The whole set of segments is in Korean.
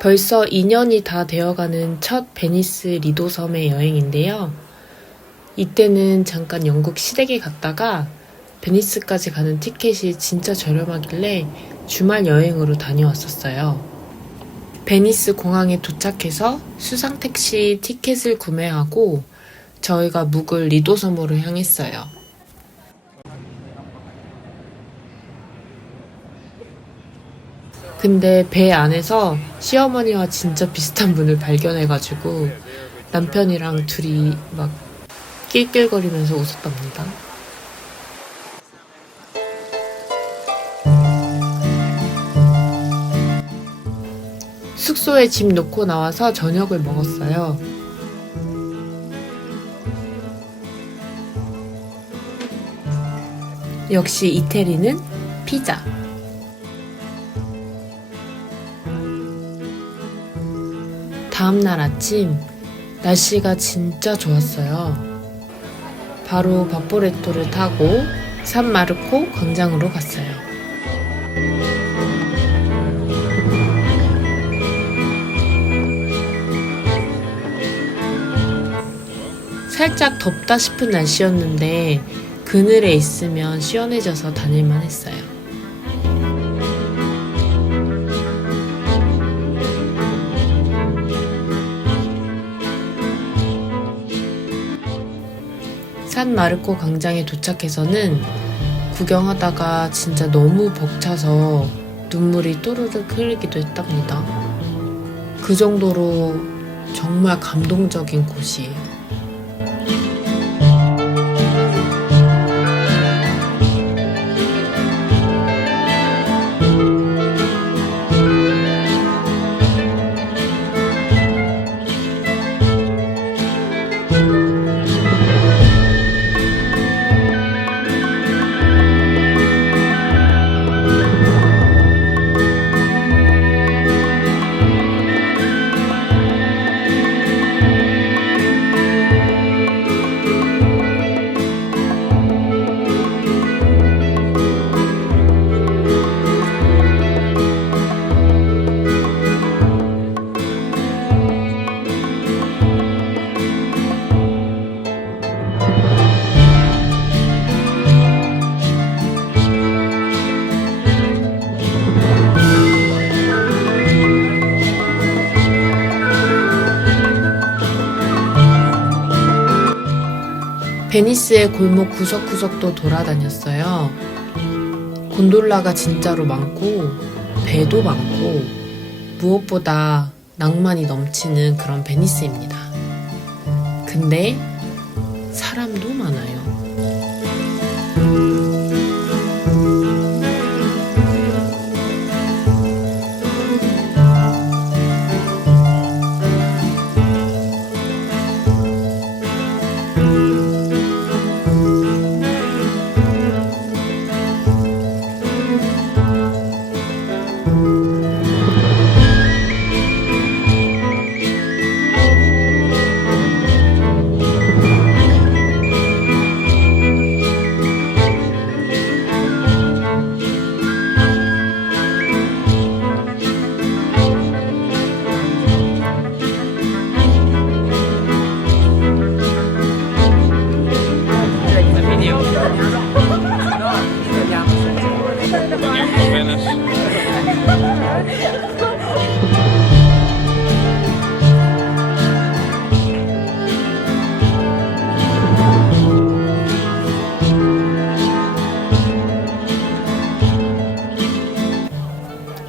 벌써 2년이 다 되어가는 첫 베니스 리도 섬의 여행인데요. 이때는 잠깐 영국 시댁에 갔다가 베니스까지 가는 티켓이 진짜 저렴하길래 주말 여행으로 다녀왔었어요. 베니스 공항에 도착해서 수상택시 티켓을 구매하고 저희가 묵을 리도 섬으로 향했어요. 근데 배 안에서 시어머니와 진짜 비슷한 분을 발견해가지고 남편이랑 둘이 막 낄낄거리면서 웃었답니다. 숙소에 짐 놓고 나와서 저녁을 먹었어요. 역시 이태리는 피자. 다음날 아침 날씨가 진짜 좋았어요. 바로 바포레토를 타고 산마르코 광장으로 갔어요. 살짝 덥다 싶은 날씨였는데 그늘에 있으면 시원해져서 다닐만 했어요. 산마르코 광장에 도착해서는 구경하다가 진짜 너무 벅차서 눈물이 또르륵 흐르기도 했답니다. 그 정도로 정말 감동적인 곳이에요. 베니스의 골목 구석구석도 돌아다녔어요. 곤돌라가 진짜로 많고 배도 많고 무엇보다 낭만이 넘치는 그런 베니스입니다. 근데 사람도 많아요.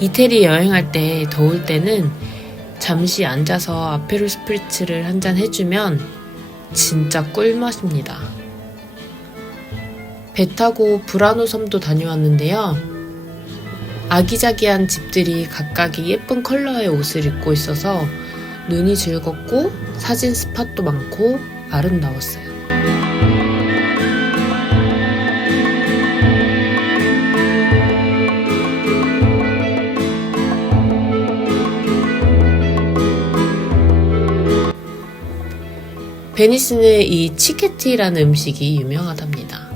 이태리 여행할 때 더울 때는 잠시 앉아서 아페롤 스프리츠를 한잔 해주면 진짜 꿀맛입니다. 배 타고 브라노 섬도 다녀왔는데요. 아기자기한 집들이 각각이 예쁜 컬러의 옷을 입고 있어서 눈이 즐겁고 사진 스팟도 많고 아름다웠어요. 베니스는 이 치케티라는 음식이 유명하답니다.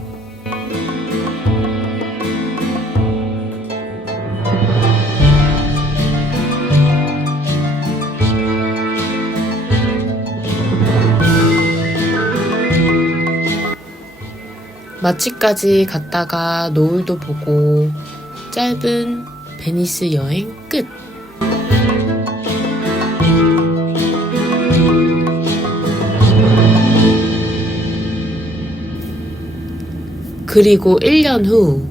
마치까지 갔다가 노을도 보고 짧은 베니스 여행 끝! 그리고 1년 후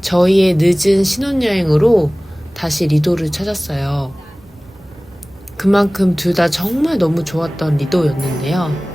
저희의 늦은 신혼여행으로 다시 리도를 찾았어요. 그만큼 둘 다 정말 너무 좋았던 리도였는데요.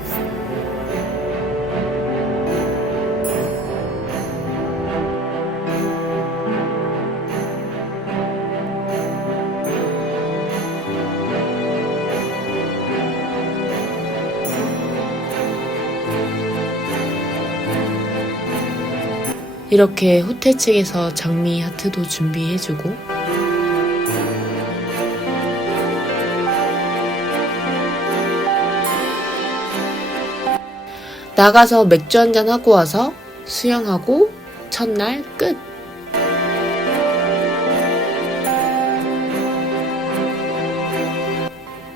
이렇게 호텔 측에서 장미 하트도 준비해주고 나가서 맥주 한잔 하고 와서 수영하고 첫날 끝!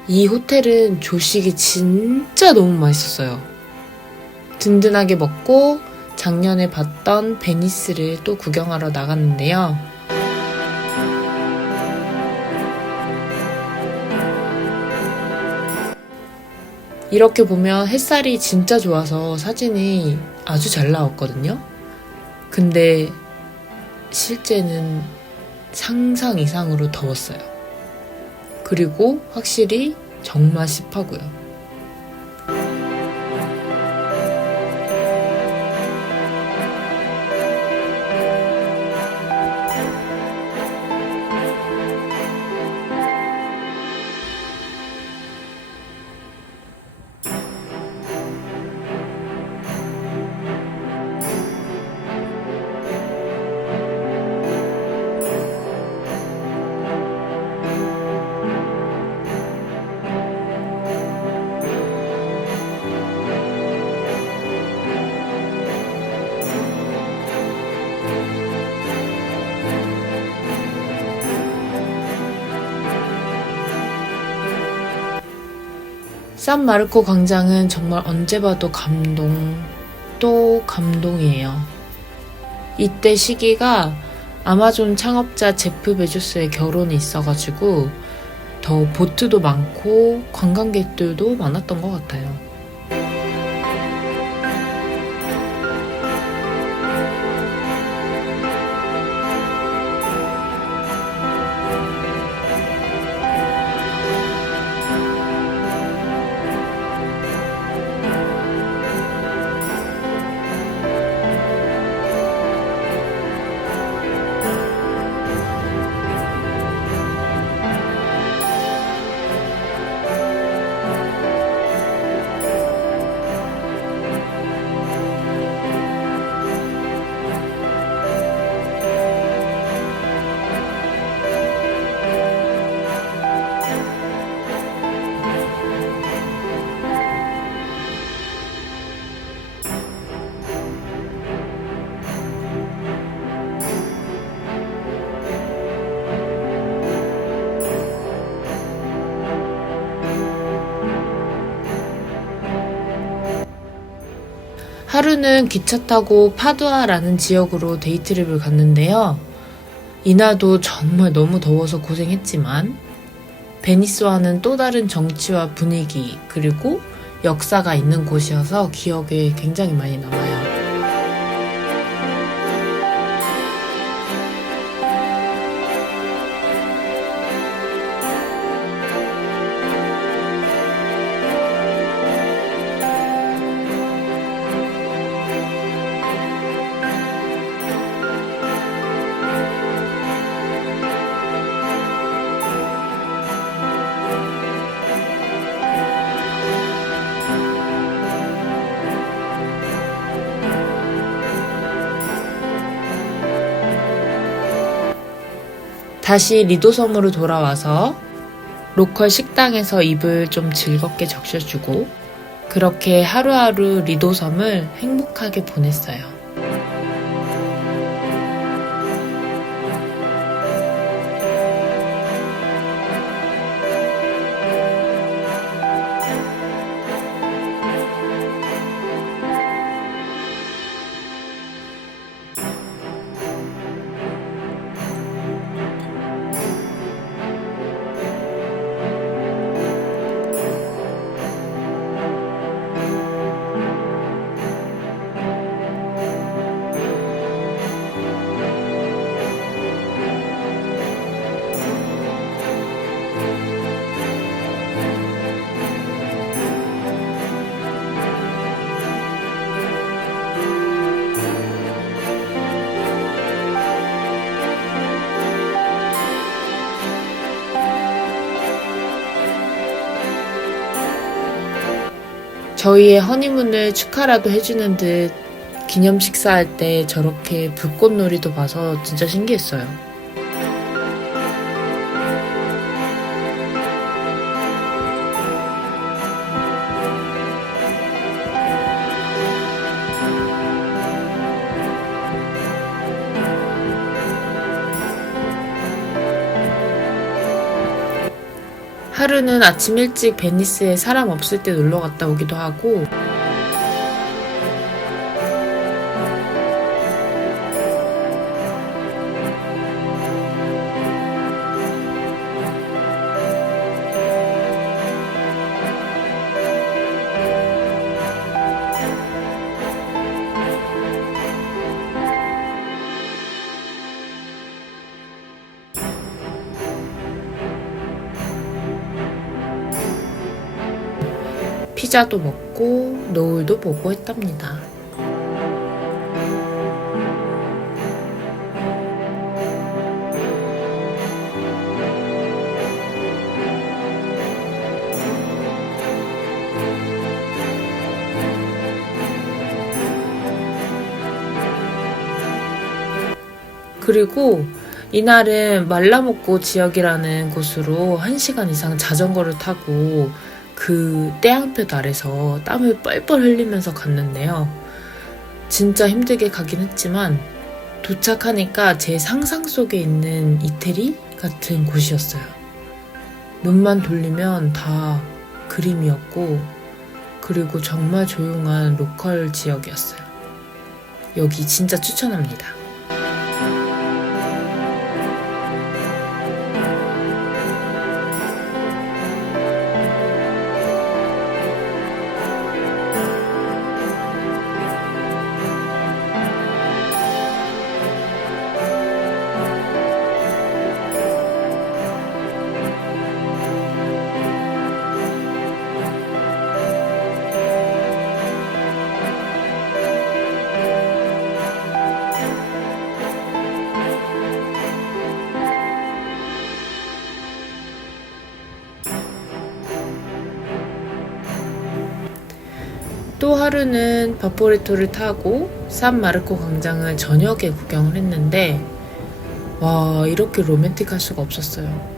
이 호텔은 조식이 진짜 너무 맛있었어요. 든든하게 먹고 작년에 봤던 베니스를 또 구경하러 나갔는데요. 이렇게 보면 햇살이 진짜 좋아서 사진이 아주 잘 나왔거든요. 근데 실제는 상상 이상으로 더웠어요. 그리고 확실히 정말 습하고요. 산마르코 광장은 정말 언제 봐도 감동, 또 감동이에요. 이때 시기가 아마존 창업자 제프 베조스의 결혼이 있어가지고 더 보트도 많고 관광객들도 많았던 것 같아요. 하루는 기차 타고 파두아라는 지역으로 데이트립을 갔는데요. 이날도 정말 너무 더워서 고생했지만 베니스와는 또 다른 정치와 분위기 그리고 역사가 있는 곳이어서 기억에 굉장히 많이 남아요. 다시 리도섬으로 돌아와서 로컬 식당에서 입을 좀 즐겁게 적셔주고 그렇게 하루하루 리도섬을 행복하게 보냈어요. 저희의 허니문을 축하라도 해주는 듯 기념 식사할 때 저렇게 불꽃놀이도 봐서 진짜 신기했어요. 하루는 아침 일찍 베니스에 사람 없을 때 놀러 갔다 오기도 하고, 피자도 먹고 노을도 보고 했답니다. 그리고 이날은 말라목고 지역이라는 곳으로 1시간 이상 자전거를 타고 그 태양볕 아래서 땀을 뻘뻘 흘리면서 갔는데요. 진짜 힘들게 가긴 했지만 도착하니까 제 상상 속에 있는 이태리 같은 곳이었어요. 눈만 돌리면 다 그림이었고, 그리고 정말 조용한 로컬 지역이었어요. 여기 진짜 추천합니다. 또 하루는 바포레토를 타고 산마르코 광장을 저녁에 구경을 했는데, 와, 이렇게 로맨틱할 수가 없었어요.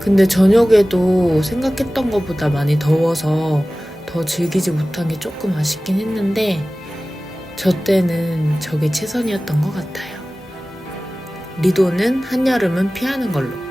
근데 저녁에도 생각했던 것보다 많이 더워서 더 즐기지 못한 게 조금 아쉽긴 했는데, 저 때는 저게 최선이었던 것 같아요. 리도는 한여름은 피하는 걸로.